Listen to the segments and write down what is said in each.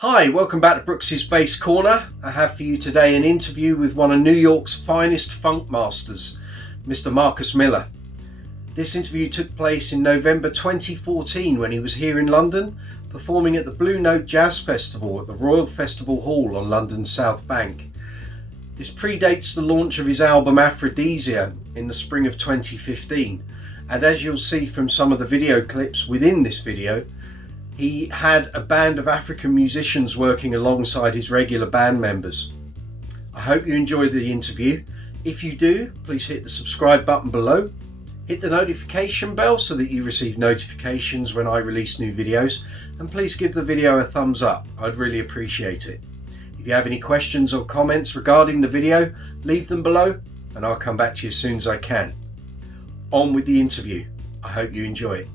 Hi, welcome back to Brooks's Bass Corner. I have for you today an interview with one of New York's finest funk masters, Mr. Marcus Miller. This interview took place in November 2014 when he was here in London, performing at the Blue Note Jazz Festival at the Royal Festival Hall on London's South Bank. This predates the launch of his album Afrodeezia in the spring of 2015, and as you'll see from some of the video clips within this video, he had a band of African musicians working alongside his regular band members. I hope you enjoyed the interview. If you do, please hit the subscribe button below. Hit the notification bell so that you receive notifications when I release new videos. And please give the video a thumbs up. I'd really appreciate it. If you have any questions or comments regarding the video, leave them below and I'll come back to you as soon as I can. On with the interview. I hope you enjoy it.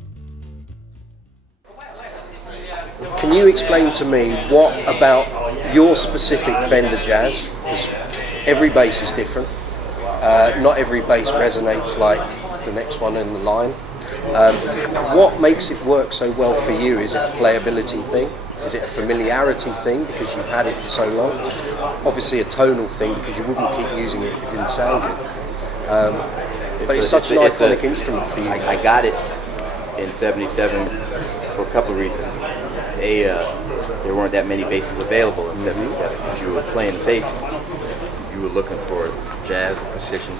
Can you explain to me what about your specific Fender Jazz, because every bass is different, not every bass resonates like the next one in the line. What makes it work so well for you? Is it a playability thing? Is it a familiarity thing because you've had it for so long? Obviously a tonal thing because you wouldn't keep using it if it didn't sound good. But it's such an iconic instrument for you. I got it in '77 for a couple of reasons. There weren't that many basses available in '77. As you were playing the bass, you were looking for jazz or precision.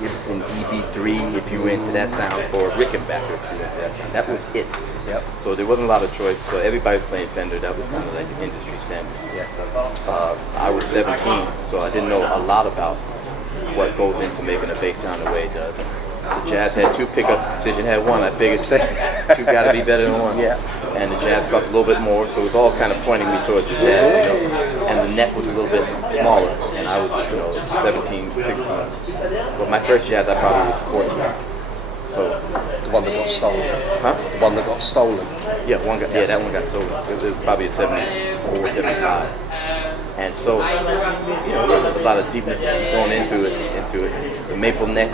Gibson EB3 if you were into that sound, or Rickenbacker if you were into that sound. That was it. Yep. So there wasn't a lot of choice. So everybody was playing Fender. That was kind of like an industry standard. Yeah. I was 17, so I didn't know a lot about what goes into making a bass sound the way it does. The Jazz had two pickups, Precision had one. I figured two got to be better than one. Yeah. And the Jazz cost a little bit more, so it was all kind of pointing me towards the Jazz, you know. And the neck was a little bit smaller, and I was, 17, 16. But my first Jazz, I probably was 14. So The one that got stolen. Huh? The one that got stolen. Yeah, that one got stolen. It was probably a 74, 75. And so, a lot of deepness going into it. The maple neck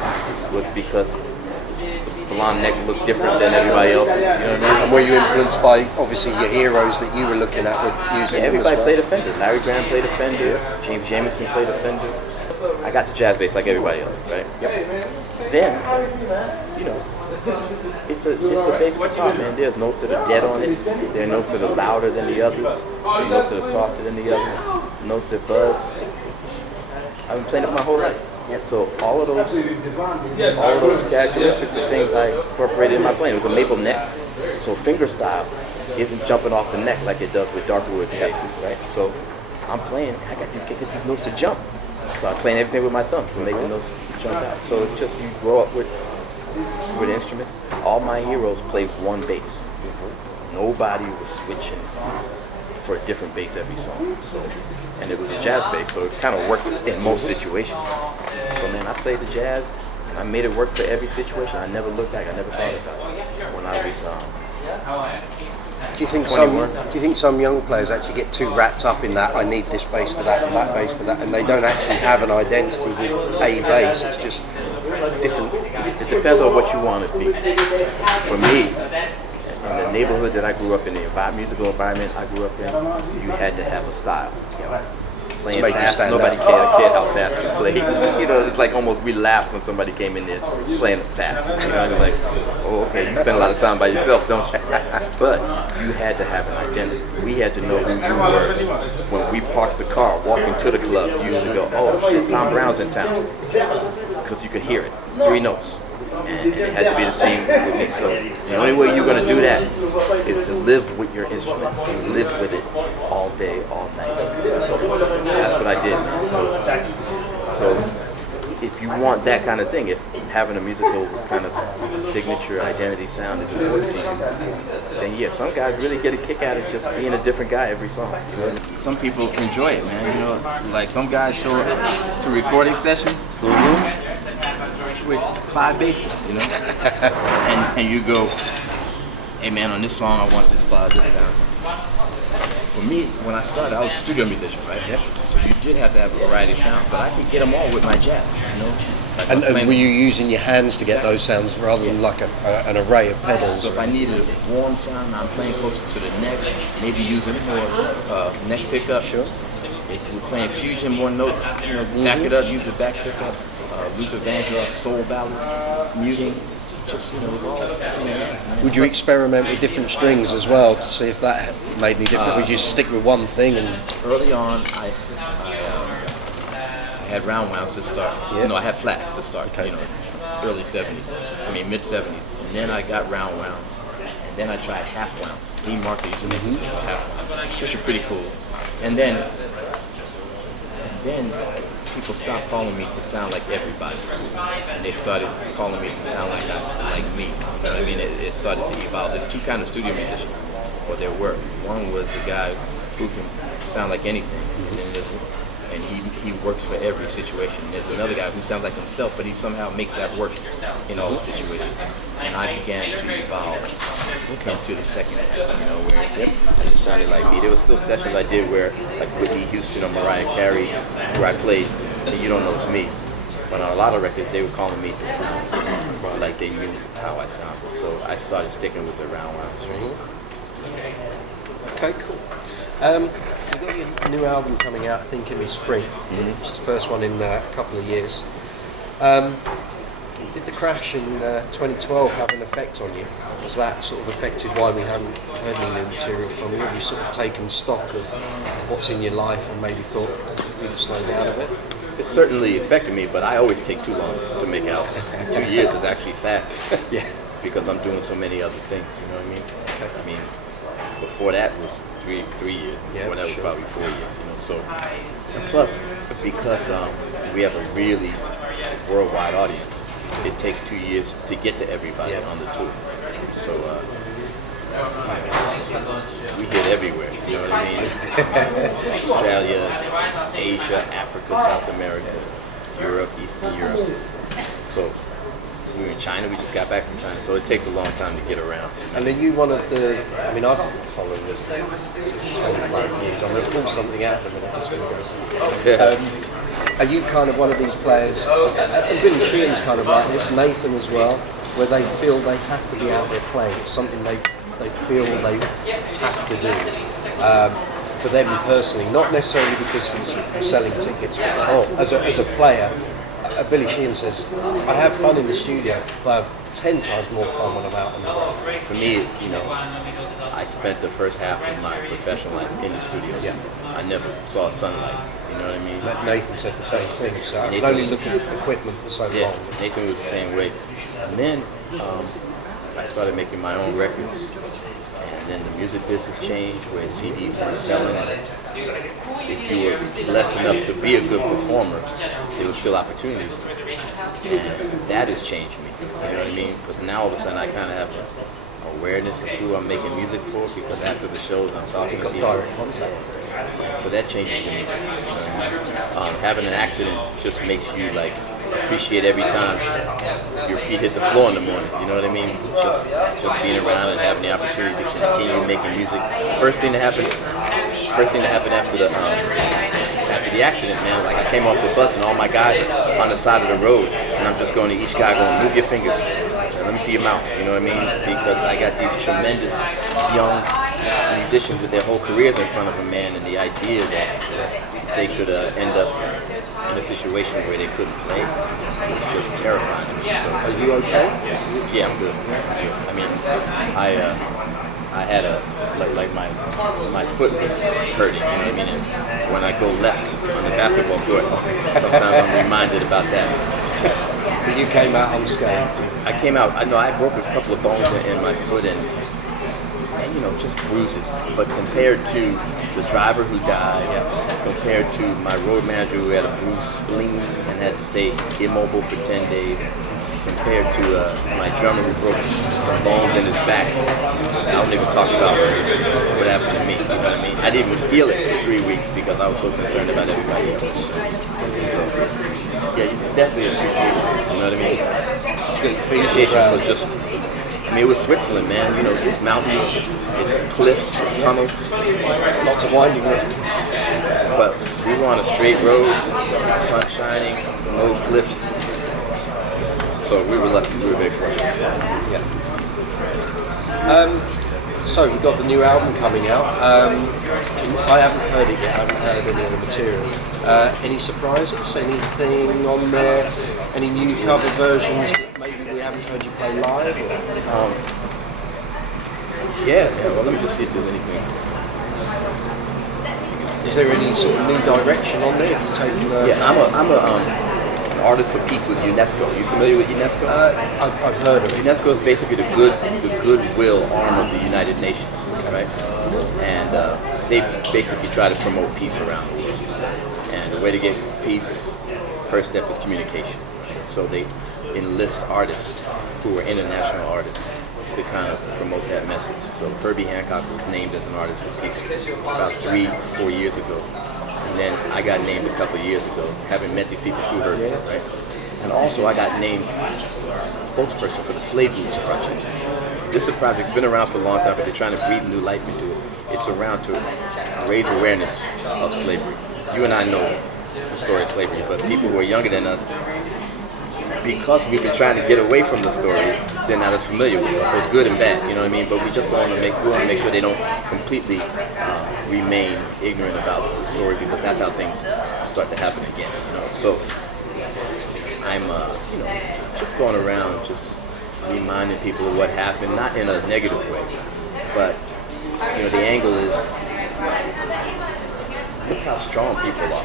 was because the blonde neck looked different than everybody else's. You know what I mean? And were you influenced by, obviously, your heroes that you were looking at were using them Everybody as well? played a Fender. Larry Graham played a Fender. James Jamerson played a Fender. I got the jazz bass like everybody else, right? Yep. Then, it's a bass guitar, man. There's notes that are dead on it. There are notes that are louder than the others. There are notes that are softer than the others. Notes that buzz. I've been playing it my whole life. Yeah. So all of those characteristics and things I incorporated in my playing. It was a maple neck, so finger style isn't jumping off the neck like it does with darker wood basses, right? So I'm playing. I got to get these notes to jump. Start playing everything with my thumb to make the notes jump out. So it's just you grow up with instruments. All my heroes played one bass. Nobody was switching for a different bass every song. So, and it was a jazz bass, so it kind of worked in most situations. So man, I played the jazz, and I made it work for every situation. I never looked back. I never thought about it when I was. Do you think some young players actually get too wrapped up in that? I need this bass for that and that bass for that, and they don't actually have an identity with a bass. It's just different. It depends on what you want to be. For me, in the neighborhood that I grew up in, the musical environment I grew up in, you had to have a style. Playing fast, nobody cared how fast you played. It's like almost we laughed when somebody came in there playing fast. Like, oh, okay, you spend a lot of time by yourself, don't you? But you had to have an identity. We had to know who you were. When we parked the car, walking to the club, you used to go, oh shit, Tom Brown's in town. Because you could hear it, 3 notes. And it had to be the same with me. So the only way you're going to do that is to live with your instrument and live with it all day, all night. So that's what I did. So if you want that kind of thing, if having a musical kind of signature identity sound is important to you, then yeah, some guys really get a kick out of just being a different guy every song. Some people enjoy it, man. Like some guys show up to recording sessions. With 5 basses, and you go, hey man, on this song I want this bar, this sound. For me, when I started, I was a studio musician, right? Yep. So you did have to have a variety of sound, but I could get them all with my jazz, Like And were you using your hands to get those sounds rather than like an array of pedals? So if I needed a warm sound, I'm playing closer to the neck, maybe using more neck pickup. Sure. Basically playing fusion, more notes, back it up, use a back pickup, Luther Vandross, soul ballads, muting. Just, it was all, Would you experiment with different strings as well to see if that made any difference? Would you stick with one thing? And early on, I had round wounds to start. Yeah. No, I had flats to start. Okay. Early 70s. I mean, mid 70s. And then I got round wounds. And then I tried half wounds. Dean Marker used to make this thing with half wounds, which are pretty cool. And then people stopped calling me to sound like everybody, and they started calling me to sound like me. You know what I mean? It started to evolve. There's two kinds of studio musicians, or there were. One was the guy who can sound like anything, and he works for every situation. There's another guy who sounds like himself, but he somehow makes that work in all the situations. And I began to evolve into the second type, where it sounded like me. There were still sessions I did where, like Whitney Houston or Mariah Carey, where I played, and you don't know it's me. But on a lot of records, they were calling me to sound like they knew how I sounded. So I started sticking with the round strings. Okay, cool. You've got your new album coming out, I think, in the spring, which is the first one in a couple of years. Did the crash in 2012 have an effect on you? Has that sort of affected why we haven't heard any new material from you? Have you sort of taken stock of what's in your life and maybe thought we could slow down a bit? It certainly affected me, but I always take too long to make albums. 2 years is actually fast. Yeah. Because I'm doing so many other things, you know what I mean? Okay. I mean, before that was three years. Before that was probably 4 years, So, and plus, because we have a really worldwide audience, it takes 2 years to get to everybody on the tour. So we hit everywhere, you know what I mean? Australia, Asia, Africa, South America, Europe, Eastern Europe. So we were in China, we just got back from China, so it takes a long time to get around. And are you one of the, I mean, I've followed it for 25 years. I'm going to pull something out in a minute. It's going to go. Are you kind of one of these players, and Billy Sheehan's kind of like this, Nathan as well, where they feel they have to be out there playing? It's something they feel they have to do for them personally, not necessarily because it's selling tickets, but as a player. Billy Sheehan says, I have fun in the studio, but I have 10 times more fun when I'm out on the road. For me, I spent the first half of my professional life in the studio. Yeah. I never saw sunlight, you know what I mean? Nathan said the same thing, so I can only look at equipment for so long. Nathan was the same way. And then I started making my own records. And then the music business changed, where CDs weren't selling. If you were blessed enough to be a good performer, there were still opportunities. And that has changed me, you know what I mean? Because now all of a sudden I kind of have an awareness of who I'm making music for, because after the shows I'm talking to people. Direct contact. So that changes the music. Having an accident just makes you appreciate every time your feet hit the floor in the morning. You know what I mean? Just being around and having the opportunity to continue making music. First thing that happened after the accident, man. Like, I came off the bus and all my guys are on the side of the road, and I'm just going to each guy going, move your fingers, and let me see your mouth. You know what I mean? Because I got these tremendous young musicians with their whole careers in front of them, man, and the idea that they could end up in a situation where they couldn't play was just terrifying to me. So, are you okay? Yeah, I'm good. I mean, I had my foot was hurting, you know what I mean? And when I go left on the basketball court, sometimes I'm reminded about that. But you came out unscathed. I came out, I broke a couple of bones in my foot and just bruises. But compared to the driver who died, compared to my road manager who had a bruised spleen and had to stay immobile for 10 days, compared to my drummer who broke some bones in his back, I don't even talk about what happened to me. You know what I mean? I didn't even feel it for 3 weeks because I was so concerned about everybody else. So, yeah, you definitely appreciate it. You know what I mean? It's good Appreciation for it was Switzerland, man. It's mountains, it's cliffs, it's tunnels. Lots of winding roads. But we were on a straight road, sun shining, no cliffs, So we were lucky. We were very fortunate. Yeah. So we've got the new album coming out. I haven't heard it yet. I haven't heard any of the material. Any surprises? Anything on there? Any new cover versions that maybe we haven't heard you play live? Or? Yeah. Well, let me just see if there's anything. Is there any sort of new direction on there? Have you taken a... Yeah, I'm an artist for peace with UNESCO. Are you familiar with UNESCO? I've heard of it. UNESCO is basically the goodwill arm of the United Nations, right? And they basically try to promote peace around the world. And the way to get peace, first step is communication. So they enlist artists who are international artists to kind of promote that message. So Herbie Hancock was named as an artist for peace about 3-4 years ago. And then I got named a couple of years ago, having met these people through Herbie, right? And also I got named spokesperson for the Slave Roots Project. This is a project that's been around for a long time, but they're trying to breathe new life into it. It's around to raise awareness of slavery. You and I know the story of slavery, but people who are younger than us, because we've been trying to get away from the story, they're not as familiar with it. So it's good and bad, you know what I mean? But we just want to make sure they don't completely remain ignorant about the story, because that's how things start to happen again. You know, so I'm just going around just reminding people of what happened, not in a negative way, but the angle is, look how strong people are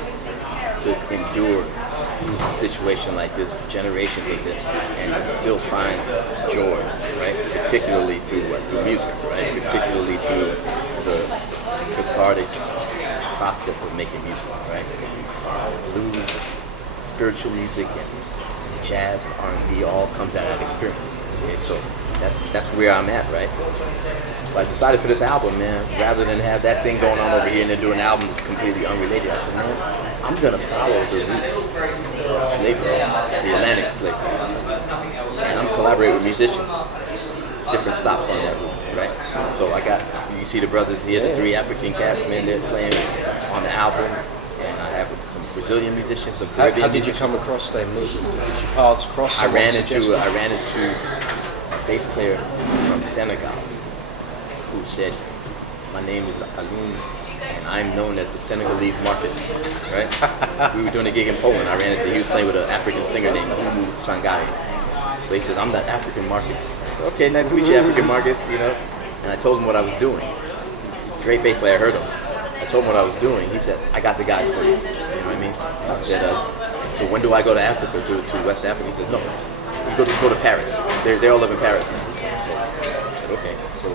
to endure a situation like this, generations of this, and to still find joy, right? Particularly through music, right? Particularly through the cathartic process of making music, right? Blues, spiritual music, and jazz, and R&B all comes out of that experience. Okay, so that's where I'm at, right? So I decided for this album, man, rather than have that thing going on over here and then do an album that's completely unrelated, I said, man, I'm gonna follow the roots of slavery, the Atlantic slavery. And I'm collaborating with musicians, different stops on that route, right? So you see the brothers here, the 3 African cats, man, they're playing on the album. And I have some Brazilian musicians, some Caribbean. How did you come across them? Did your paths cross? I ran into a bass player from Senegal who said, "My name is Alun, and I'm known as the Senegalese Marcus." Right? We were doing a gig in Poland. He was playing with an African singer named Umu Sangai. So he says, "I'm that African Marcus." I said, "Okay, nice to meet you, African Marcus." And I told him what I was doing. He's a great bass player. I heard him. I told him what I was doing. He said, "I got the guys for you." You know what I mean? I said, "So when do I go to Africa, to West Africa?" He said, "No, you go to Paris. They all live in Paris now." So I said, "Okay." So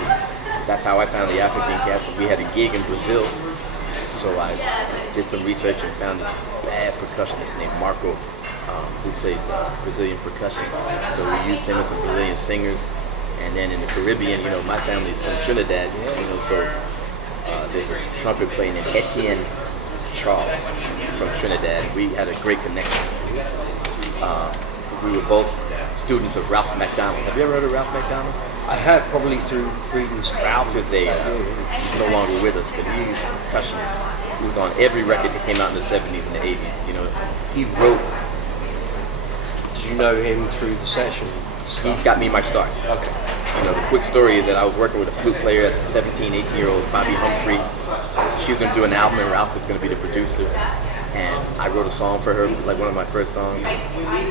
that's how I found the African cats. We had a gig in Brazil, so I did some research and found this bad percussionist named Marco, who plays Brazilian percussion. So we used him and some Brazilian singers. And then in the Caribbean, my family's from Trinidad, so. There's a trumpet player named Etienne Charles from Trinidad. We had a great connection. We were both students of Ralph McDonald. Have you ever heard of Ralph McDonald? I have, probably through reading stuff. Ralph is he's no longer with us, but he was a percussionist. He was on every record that came out in the 70s and the 80s. He wrote. Did you know him through the session stuff? He got me my start. Okay. The quick story is that I was working with a flute player as a 17, 18-year-old, Bobby Humphrey. She was going to do an album, and Ralph was going to be the producer. And I wrote a song for her, like one of my first songs.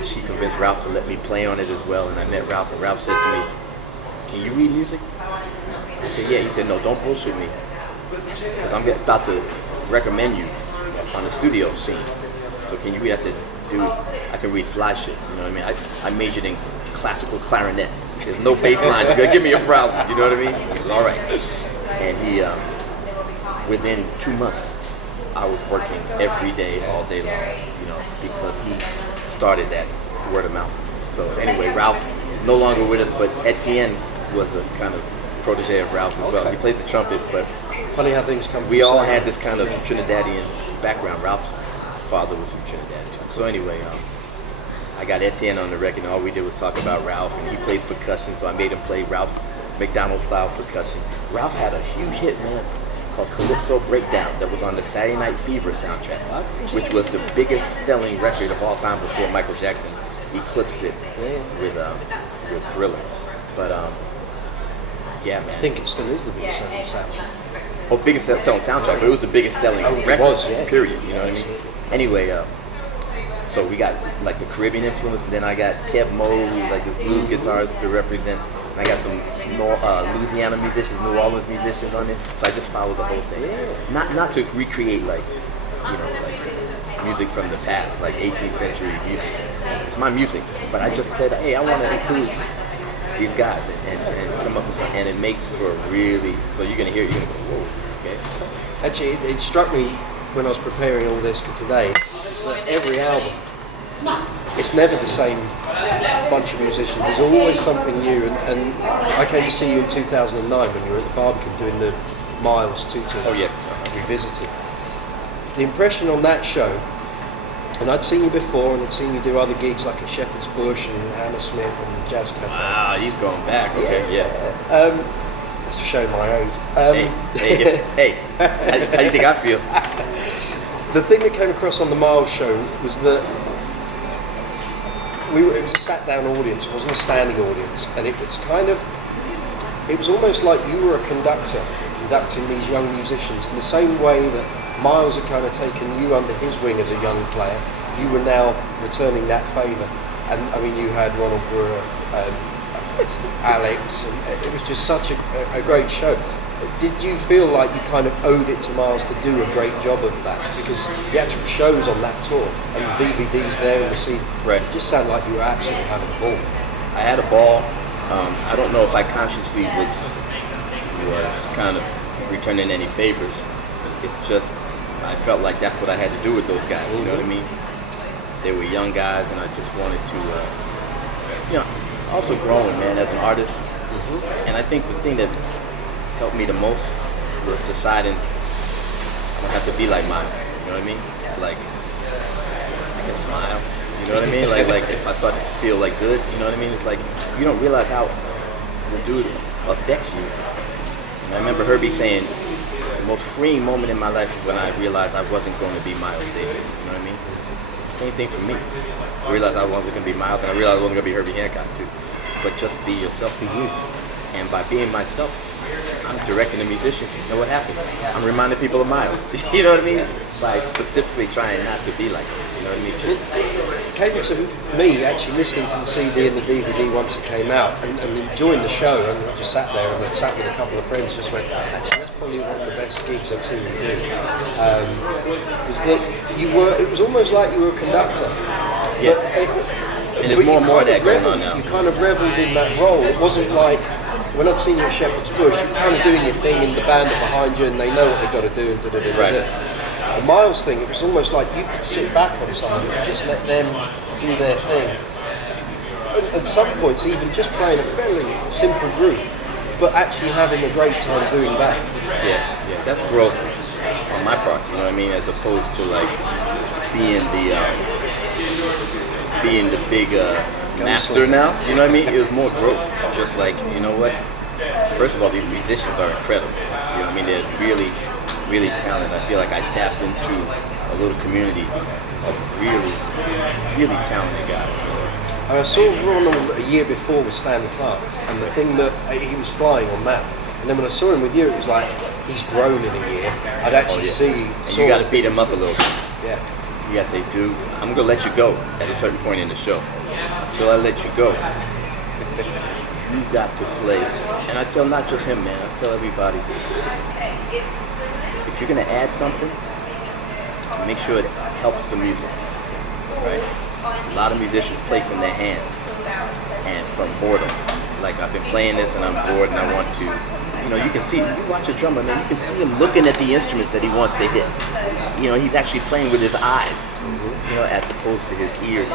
She convinced Ralph to let me play on it as well. And I met Ralph, and Ralph said to me, "Can you read music?" I said, "Yeah." He said, "No, don't bullshit me, because I'm about to recommend you on the studio scene. So can you read?" I said, "Dude, I can read fly shit." You know what I mean? I majored in classical clarinet. There's no bass line. You're gonna give me a problem. You know what I mean? He said, "All right." And he, within 2 months, I was working every day, all day long, because he started that word of mouth. So anyway, Ralph is no longer with us, but Etienne was a kind of protege of Ralph as well. He plays the trumpet, but funny how things come. We all had this kind of Trinidadian background. Ralph's father was from Trinidad too. So anyway, I got Etienne on the record, and all we did was talk about Ralph, and he plays percussion, so I made him play Ralph McDonald style percussion. Ralph had a huge hit, man, called Calypso Breakdown, that was on the Saturday Night Fever soundtrack, which was the biggest selling record of all time before Michael Jackson eclipsed it with Thriller. But yeah, man. I think it still is the biggest selling soundtrack. Oh, biggest selling soundtrack, but it was the biggest selling record. It was, yeah. Period. You know what I mean? Anyway, so we got like the Caribbean influence, and then I got Kev Mo, like the blues guitars to represent. And I got some Louisiana musicians, New Orleans musicians on it. So I just followed the whole thing. Yeah. Not to recreate like music from the past, like 18th century music. It's my music, but I just said, hey, I want to include these guys and come up with something, and it makes for really. So you're gonna hear it, you're gonna go, whoa, okay. Actually, it struck me when I was preparing all this for today, is that every album, it's never the same bunch of musicians. There's always something new, and I came to see you in 2009 when you were at the Barbican doing the Miles Tutor Revisited. The impression on that show, and I'd seen you before, and I'd seen you do other gigs like at Shepherd's Bush and Hammersmith and Jazz Cafe. Wow, you've gone back. Okay, That's showing my age. Hey, how do you think I feel? The thing that came across on the Miles show was that it was a sat-down audience, it wasn't a standing audience, and it was almost like you were a conductor, conducting these young musicians in the same way that Miles had kind of taken you under his wing as a young player. You were now returning that favour, and I mean, you had Ronald Brewer, Alex, and it was just such a great show. Did you feel like you kind of owed it to Miles to do a great job of that? Because the actual shows on that tour and the DVDs there and the CD, it just sounded like you were absolutely having a ball. I had a ball. I don't know if I consciously was kind of returning any favors. It's just I felt like that's what I had to do with those guys. You know what I mean? They were young guys, and I just wanted to, also growing, man, as an artist. And I think the thing that helped me the most was deciding I don't have to be like Miles. You know what I mean? Like I can smile. You know what I mean? Like if I start to feel like good, you know what I mean? It's like you don't realize how the dude affects you. And I remember Herbie saying the most freeing moment in my life was when I realized I wasn't going to be Miles Davis. You know what I mean? It's the same thing for me. I realized I wasn't going to be Miles, and I realized I wasn't going to be Herbie Hancock too. But just be yourself, be you. And by being myself, I'm directing the musicians. You know what happens? I'm reminding people of Miles. You know what I mean? By specifically trying not to be like him. You know what I mean? It came to me actually listening to the CD and the DVD once it came out, and enjoying the show. And I just sat there and I sat with a couple of friends. Just went, actually, that's probably one of the best gigs I've seen you do. Was that you were? It was almost like you were a conductor. Yeah. And there's more and more of that going on now. You kind of reveled in that role. It wasn't like when I'd seen you at Shepherd's Bush, you're kind of doing your thing and the band are behind you and they know what they've got to do and da-da-da-da-da. Right. The Miles thing, it was almost like you could sit back on somebody and just let them do their thing. At some points, even just playing a fairly simple groove, but actually having a great time doing that. Yeah, that's growth on my part, you know what I mean? As opposed to like being the big master now, you know what I mean? It was more growth. Just like, you know what? First of all, these musicians are incredible. You know what I mean? They're really, really talented. I feel like I tapped into a little community of really, really talented guys. And I saw Ronald a year before with Stanley Clarke, and the thing that he was flying on that. And then when I saw him with you, it was like he's grown in a year. I'd actually see. And you got to beat him up a little bit. Yeah. You got to say, dude, I'm gonna let you go at a certain point in the show. Until I let you go, you got to play. And I tell not just him, man. I tell everybody. If you're gonna add something, make sure it helps the music. Right? A lot of musicians play from their hands and from boredom. Like, I've been playing this and I'm bored and I want to, you can see, you watch a drummer, man, you can see him looking at the instruments that he wants to hit. He's actually playing with his eyes, as opposed to his ears,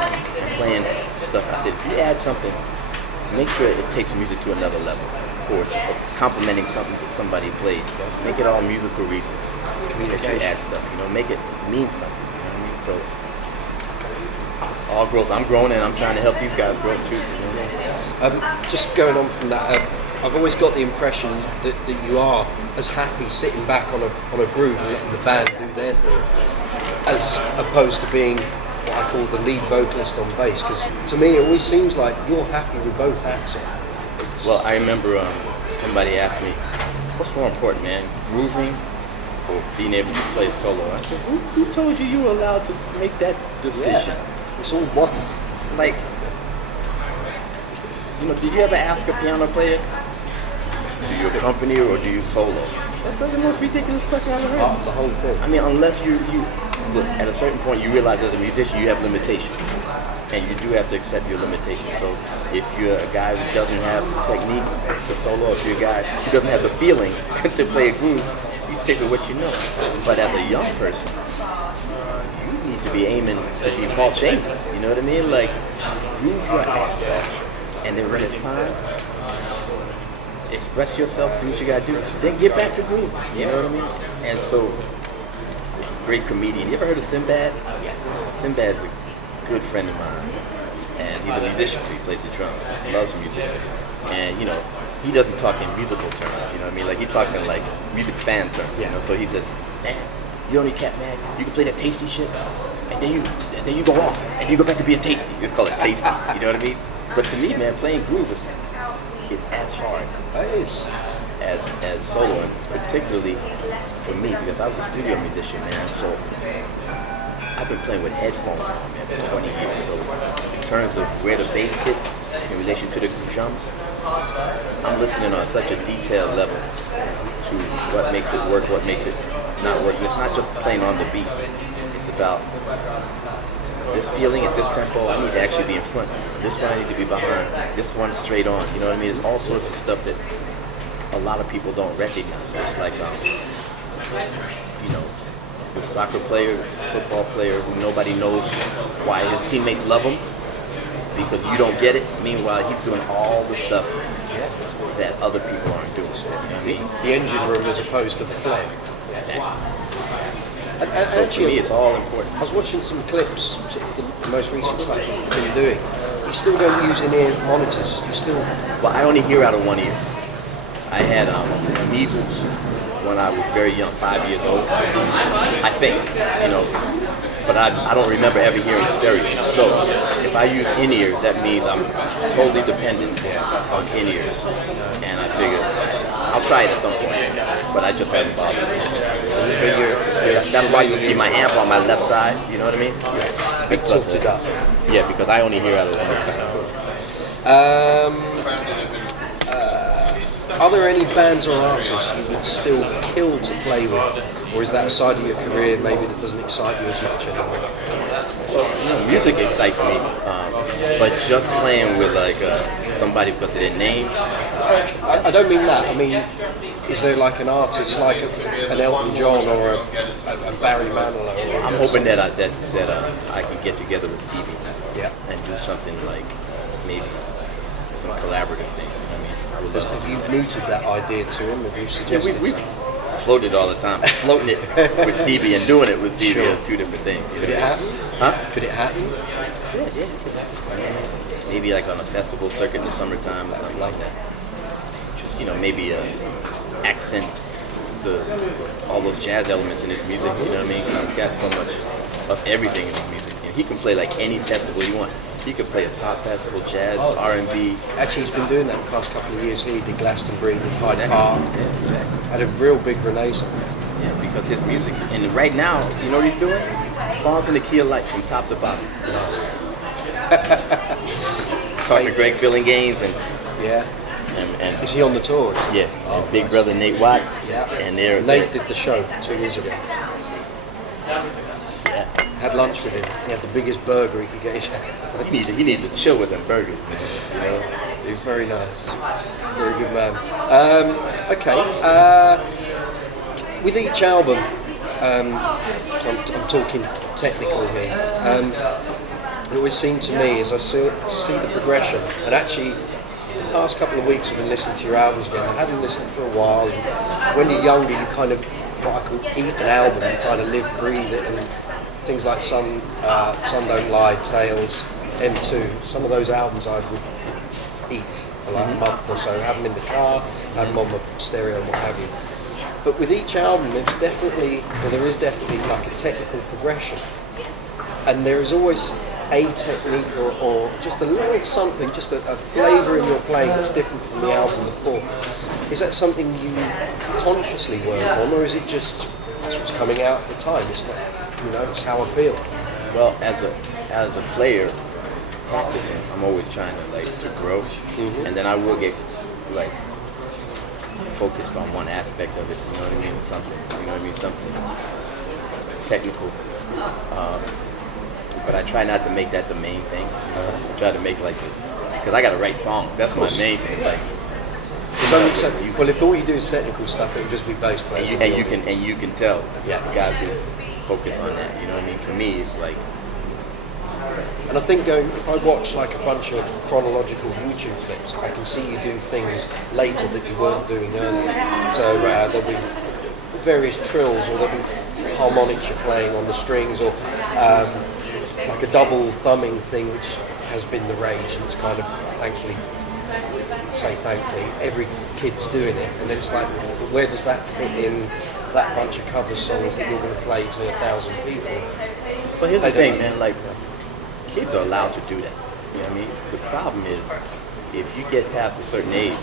playing stuff. I said, if you add something, make sure it takes the music to another level. Or complementing something that somebody played. Make it all musical reasons. Communication. That you add stuff, make it mean something. You know what I mean? So, it's all growth. I'm growing and I'm trying to help these guys grow too. Just going on from that, I've always got the impression that you are as happy sitting back on a groove and letting the band do their thing, as opposed to being what I call the lead vocalist on bass? Because to me it always seems like you're happy with both hats on. Well, I remember somebody asked me, what's more important, man, grooving or being able to play solo? I said, who told you were allowed to make that decision? Yeah, it's all one. Like, did you ever ask a piano player, do you accompany or do you solo? That's like the most ridiculous question I've ever heard. Part of the whole thing. I mean, unless you look, at a certain point you realize as a musician you have limitations. And you do have to accept your limitations. So if you're a guy who doesn't have technique to solo, if you're a guy who doesn't have the feeling to play a groove, you stick with what you know. But as a young person, you need to be aiming to be Paul Chambers. You know what I mean? Like, groove your ass off. And then when it's time, express yourself, do what you gotta do. Then get back to groove. You know what I mean? And so, this great comedian. You ever heard of Sinbad? Yeah. Sinbad's a good friend of mine. And he's a musician, so he plays the drums. He loves music. And, he doesn't talk in musical terms. You know what I mean? Like, he talks in, like, music fan terms. Yeah. So he says, man, you only cat, man. You can play that tasty shit. And then you go off. And you go back to being tasty. Let's call it tasty. You know what I mean? But to me, man, playing groove is as hard as solo, and particularly for me, because I was a studio musician, man. So I've been playing with headphones on, man, for 20 years. So in terms of where the bass sits in relation to the drums, I'm listening on such a detailed level to what makes it work, what makes it not work. And it's not just playing on the beat. It's about this feeling at this tempo, I need to actually be in front. This one I need to be behind. This one straight on. You know what I mean? There's all sorts of stuff that a lot of people don't recognize. It's like, the soccer player, football player who nobody knows why his teammates love him because you don't get it. Meanwhile, he's doing all the stuff that other people aren't doing. You know what I mean? The engine room as opposed to the flame. Exactly. And So for me, it's all important. I was watching some clips, sort of the most recent stuff you've been doing. You still don't use in-ear monitors. You still. Well, I only hear out of one ear. I had measles when I was very young, 5 years old. I think, but I don't remember ever hearing stereo. So if I use in-ears, that means I'm totally dependent on in-ears. And I figured I'll try it at some point, but I just haven't bothered. That's why you see my amp on my left side, you know what I mean? Yeah. Big tilted up. Yeah, because I only hear out of one. Are there any bands or artists you would still kill to play with? Or is that a side of your career maybe that doesn't excite you as much anymore? Well, music excites me, but just playing with somebody because of their name. I don't mean that. I mean, is there like an artist like an Elton John or a Barry Manilow? I'm hoping that I can get together with Stevie, and do something like maybe some collaborative thing. I mean, have you mooted that idea to him? Have you suggested? Yeah, we floated all the time. Floating it with Stevie and doing it with Stevie are two different things. Could it happen? Huh? Could it happen? Yeah, it could happen. Maybe like on a festival circuit in the summertime or something like that. Just maybe accent all those jazz elements in his music. You know what I mean? He's got so much of everything in his music. He can play like any festival he wants. He could play a pop festival, jazz, R&B. Actually, he's been doing that the past couple of years. He did Glastonbury, did Hyde Park. Yeah, exactly. Had a real big renaissance. Yeah, because his music. And right now, you know what he's doing? Songs in the key of life from top to bottom. Talking to Greg Filling Gaines and is he on the tour? Yeah, and Big Brother Nate Watts. Yeah, and Nate did the show 2 years ago. Yeah, had lunch with him. He had the biggest burger he could get his hands. He needs to chill with them burgers, man. He's very nice, very good man. Okay, with each album, so I'm talking technical here. It always seemed to me as I see the progression, and actually. The past couple of weeks I've been listening to your albums again. I hadn't listened for a while. And when you're younger, you kind of, what I call eat an album, you kind of live, breathe it, and things like Sun Don't Lie, Tales, M2, some of those albums I would eat for like a month or so, have them in the car, have them on the stereo and what have you. But with each album, there is definitely like a technical progression. and there is always a technique or just a little something, just a flavour in your playing that's different from the album before. Is that something you consciously work on, or is it just that's what's coming out at the time? It's not, it's how I feel. Well, as a player, practicing, I'm always trying to grow, and then I will get focused on one aspect of it. You know what I mean? Something technical. But I try not to make that the main thing. I try to make because I gotta write songs. That's my main thing. There's only so, well, if all you do is technical stuff, it would just be bass players. And you can tell, the guys who focus on that. You know what I mean? For me, it's like. And I think if I watch a bunch of chronological YouTube clips, I can see you do things later that you weren't doing earlier. So there'll be various trills, or there'll be harmonics you're playing on the strings, or like a double thumbing thing, which has been the rage, and it's kind of thankfully, every kid's doing it. And then it's like, where does that fit in that bunch of cover songs that you're going to play to 1,000 people? But here's the thing, man, kids are allowed to do that. You know what I mean? The problem is, if you get past a certain age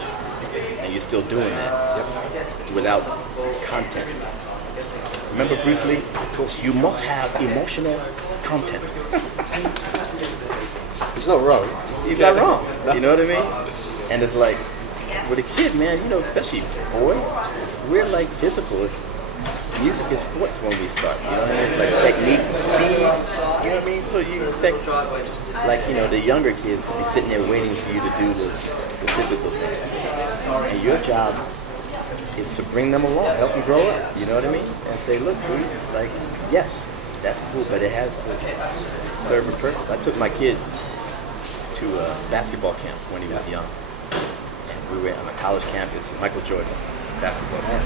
and you're still doing that without content. Remember Bruce Lee? You must have emotional content. He's not wrong. He's not wrong. You know what I mean? And it's like, with a kid, man, especially boys, we're physical. Music is sports when we start, you know what I mean? It's technique, speed, you know what I mean? So you expect, the younger kids to be sitting there waiting for you to do the physical things. And your job is to bring them along, help them grow up, you know what I mean? And say, look, dude, yes, that's cool, but it has to serve a purpose. I took my kid to a basketball camp when he was young. And we were on a college campus, Michael Jordan basketball camp.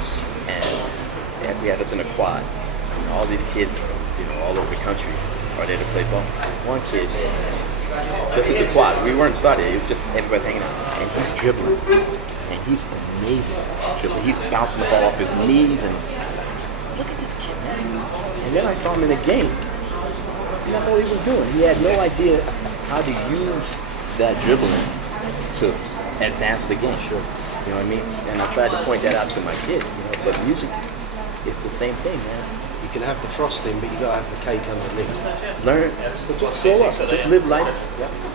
And we had us in a quad. And all these kids from all over the country are there to play ball. One kid, just at the quad, we weren't started, it was just everybody hanging out. And he's dribbling. And he's amazing dribbling. He's bouncing the ball off his knees, and look at this kid, man. And then I saw him in a game. And that's all he was doing. He had no idea how to use that dribbling to advance the game. Sure. You know what I mean? And I tried to point that out to my kid, but music, it's the same thing, man. You can have the frosting, but you gotta have the cake underneath. Learn, just grow up, just live life.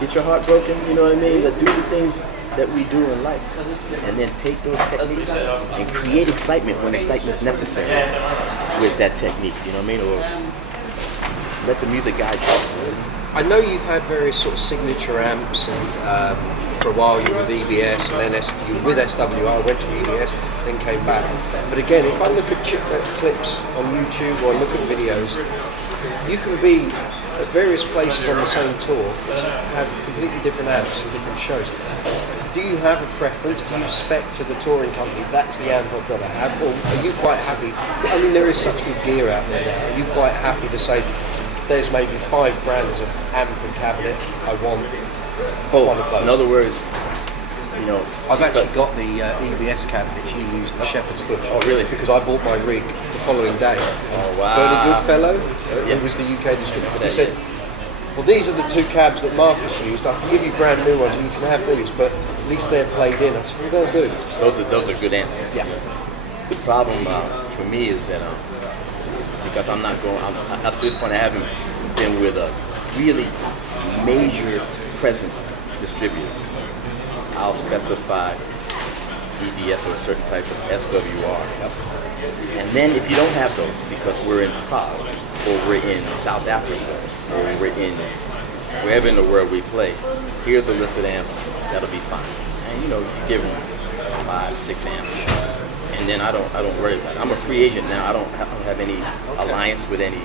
Get your heart broken, you know what I mean? Do the things that we do in life, and then take those techniques and create excitement when excitement is necessary with that technique. You know what I mean? Or let the music guide you. I know you've had various sort of signature amps, and for a while you were with EBS, and then you were with SWR, went to EBS, then came back. But again, if I look at clips on YouTube or look at videos, you can be at various places on the same tour, have completely different amps and different shows. Do you have a preference? Do you spec to the touring company, that's the amp I've got to have? Or are you quite happy? I mean, there is such good gear out there now. Are you quite happy to say, there's maybe 5 brands of amp and cabinet, I want one of those? In other words, I've actually got the EBS cabinet you used at Shepherd's Bush. Oh, really? Because I bought my rig the following day. Oh, wow. Bernie Goodfellow, who was the UK distributor, he said, well, these are the 2 cabs that Marcus used. I can give you brand new ones and you can have these, but at least they're played in. I said, well, they'll do. Those are good amps. Yeah. The problem for me is that because up to this point I haven't been with a really major present distributor. I'll specify EBS or a certain type of SWR. And then if you don't have those, because we're in Prague, or we're in South Africa, or we're in wherever in the world we play, here's a list of amps, that'll be fine. And you give them 5, 6 amps. And then I don't worry about it. I'm a free agent now. I don't have any alliance with any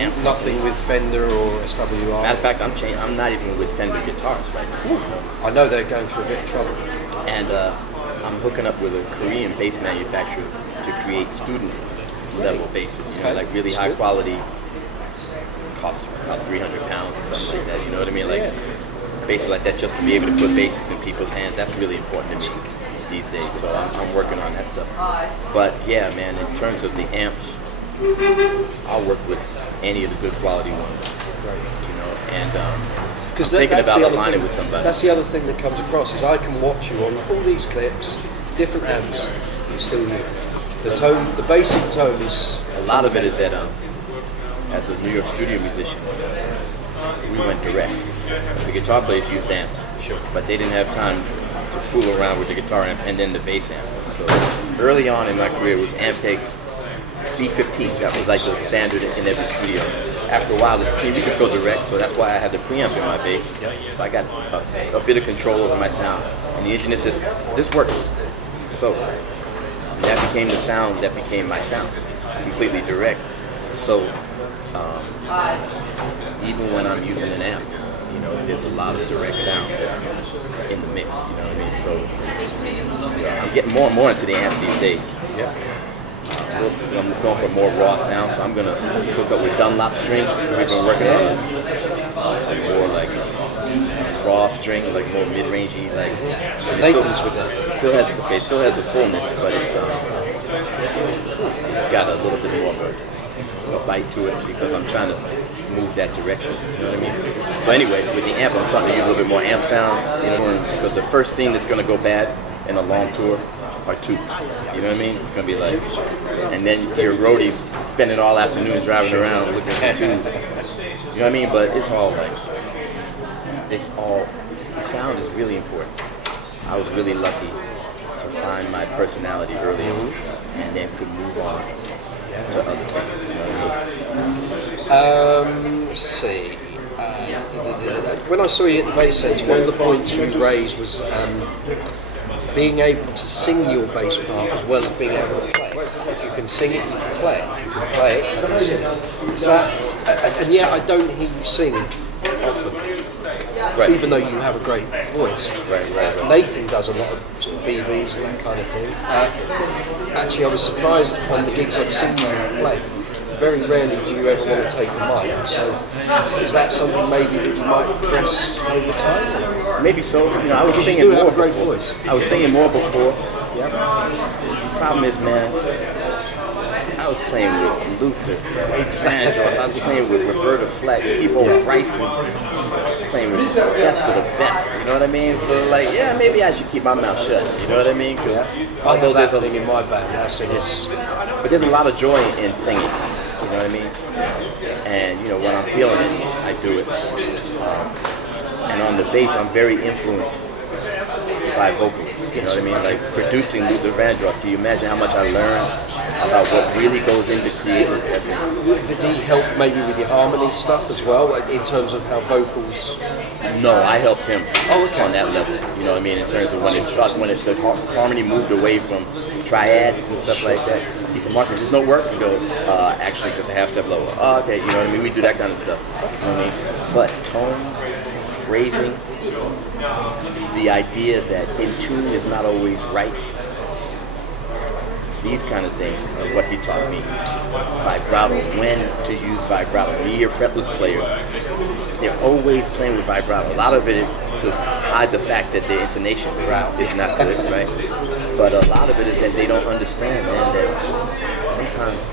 amp. Nothing with Fender or SWR? Matter of fact, I'm not even with Fender guitars right now. I know they're going through a bit of trouble. And I'm hooking up with a Korean bass manufacturer to create student level basses. Really high quality, cost about 300 pounds or something like that. You know what I mean? Basses like that, just to be able to put basses in people's hands. That's really important to me these days. So I'm working on that stuff. But yeah, man, in terms of the amps, I'll work with any of the good quality ones. Right. You know, and because thinking about aligning with somebody. That's the other thing that comes across is I can watch you on all these clips, different amps, and still you. The tone, the basic tone is. A lot of it is that as a New York studio musician, we went direct. The guitar players used amps, Sure. but they didn't have time to fool around with the guitar amp and then the bass amp. So early on in my career, it was Ampeg B15. That was like the standard in every studio. After a while, we just go direct, so that's why I had the preamp in my bass. So I got a bit of control over my sound. And the engineer says, this works. So that became the sound that became my sound. It's completely direct. So even when I'm using an amp, you know, there's a lot of direct sound in the mix, you know what I mean? So you know, I'm getting more and more into the amp these days. I'm going for more raw sound, so I'm gonna hook up with Dunlop strings. We've been working on some more like raw string, like more mid-rangey, like Nathan's with that. It still has a fullness, but it's got a little bit more of a bite to it because I'm trying to move that direction. You know what I mean? So anyway, with the amp, I'm starting to use a little bit more amp sound, you know, because the first thing that's gonna go bad in a long tour are tubes. You know what I mean? It's gonna be like, and then your roadies spending all afternoon driving around looking at the tubes. You know what I mean? But it's all like, the sound is really important. I was really lucky to find my personality early on, and then could move on to other places. You know what I mean? Let's see. When I saw you at the bass centre, one of the points you raised was being able to sing your bass part as well as being able to play. If you can sing it, you can play it. If you can play it, you can sing it. Is that, and yet I don't hear you sing often, Right. even though you have a great voice. Right. Nathan does a lot of sort of BVs and that kind of thing. Actually, I was surprised on the gigs I've seen you play. Very rarely do you ever want to take the mic. So, is that something maybe that you might progress over time? Maybe so. You know, I was singing you do more have a great before. voice. I was singing more before. Yeah. The problem is, man, I was playing with Luther, Vandross, I was playing with Roberta Flack, people Bryson. I was playing with the best of the best. You know what I mean? So, like, yeah, maybe I should keep my mouth shut. You know what I mean? I have that thing in my band. I sing it. But there's a lot of joy in singing. You know what I mean? And you know, when I'm feeling it, I do it. And on the bass, I'm very influenced by vocals. You know what I mean? Like producing Luther Vandross. Can you imagine how much I learned about what really goes into creating everything? Did he help maybe with your harmony stuff as well, in terms of how vocals? No, I helped him on that level. You know what I mean? In terms of when the harmony moved away from triads and stuff like that. He said, Marcus, there's no work. You go, actually, just a half step lower. Oh, okay, you know what I mean? We do that kind of stuff. You know what I mean? But tone, phrasing, the idea that in tune is not always right. These kind of things are what he taught me. Vibrato, when to use vibrato. When you hear fretless players, they're always playing with vibrato. A lot of it is to hide the fact that their intonation is not good, right? But a lot of it is that they don't understand, man, that sometimes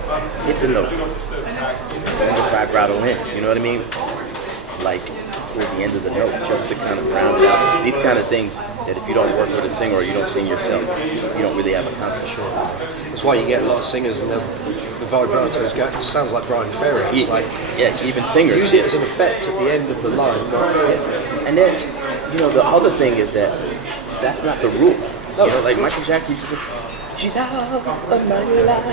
hit the note. Bring the vibrato in, you know what I mean? Like towards the end of the note, just to kind of round it out. These kind of things that if you don't work with a singer or you don't sing yourself, you don't really have a concert. That's why you get a lot of singers and the vibratos go, it sounds like Brian Ferry. It's like, even singers. Use it as an effect at the end of the line. And then, you know, the other thing is that that's not the rule. No. You know, like Michael Jackson used to say, she's out of my life.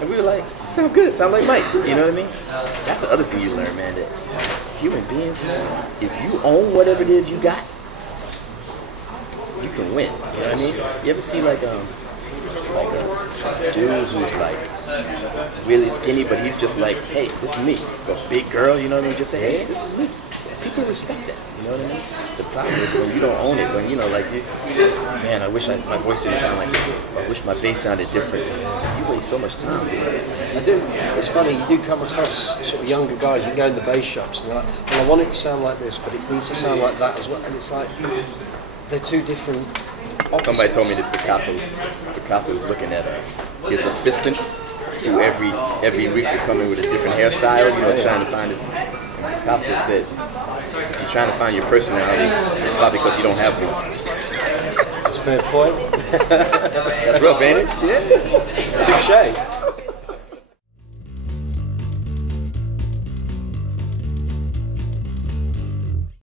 And we were like, sounds good, sounds like Mike. You know what I mean? That's the other thing you learn, man, that human beings, man, if you own whatever it is you got, you can win. You know what I mean? You ever see like a dude who's like really skinny, but he's just like, hey, this is me. A big girl, you know what I mean? Just say, hey, this is me. People respect that, you know what I mean? The problem is when you don't own it, when you know, like, man, I wish my voice didn't sound like this. I wish my bass sounded different. You waste so much time, dude. I do. It's funny, you do come across sort of younger guys, you go in the bass shops and they're like, well, I want it to sound like this, but it needs to sound like that as well. And it's like, they're two different opposites. Somebody told me that Picasso was looking at his assistant, who every week would come in with a different hairstyle, you know, trying to find his. Picasso said, you're trying to find your personality, it's probably because you don't have one. That's a fair point. That's rough, ain't it? Yeah. Touche.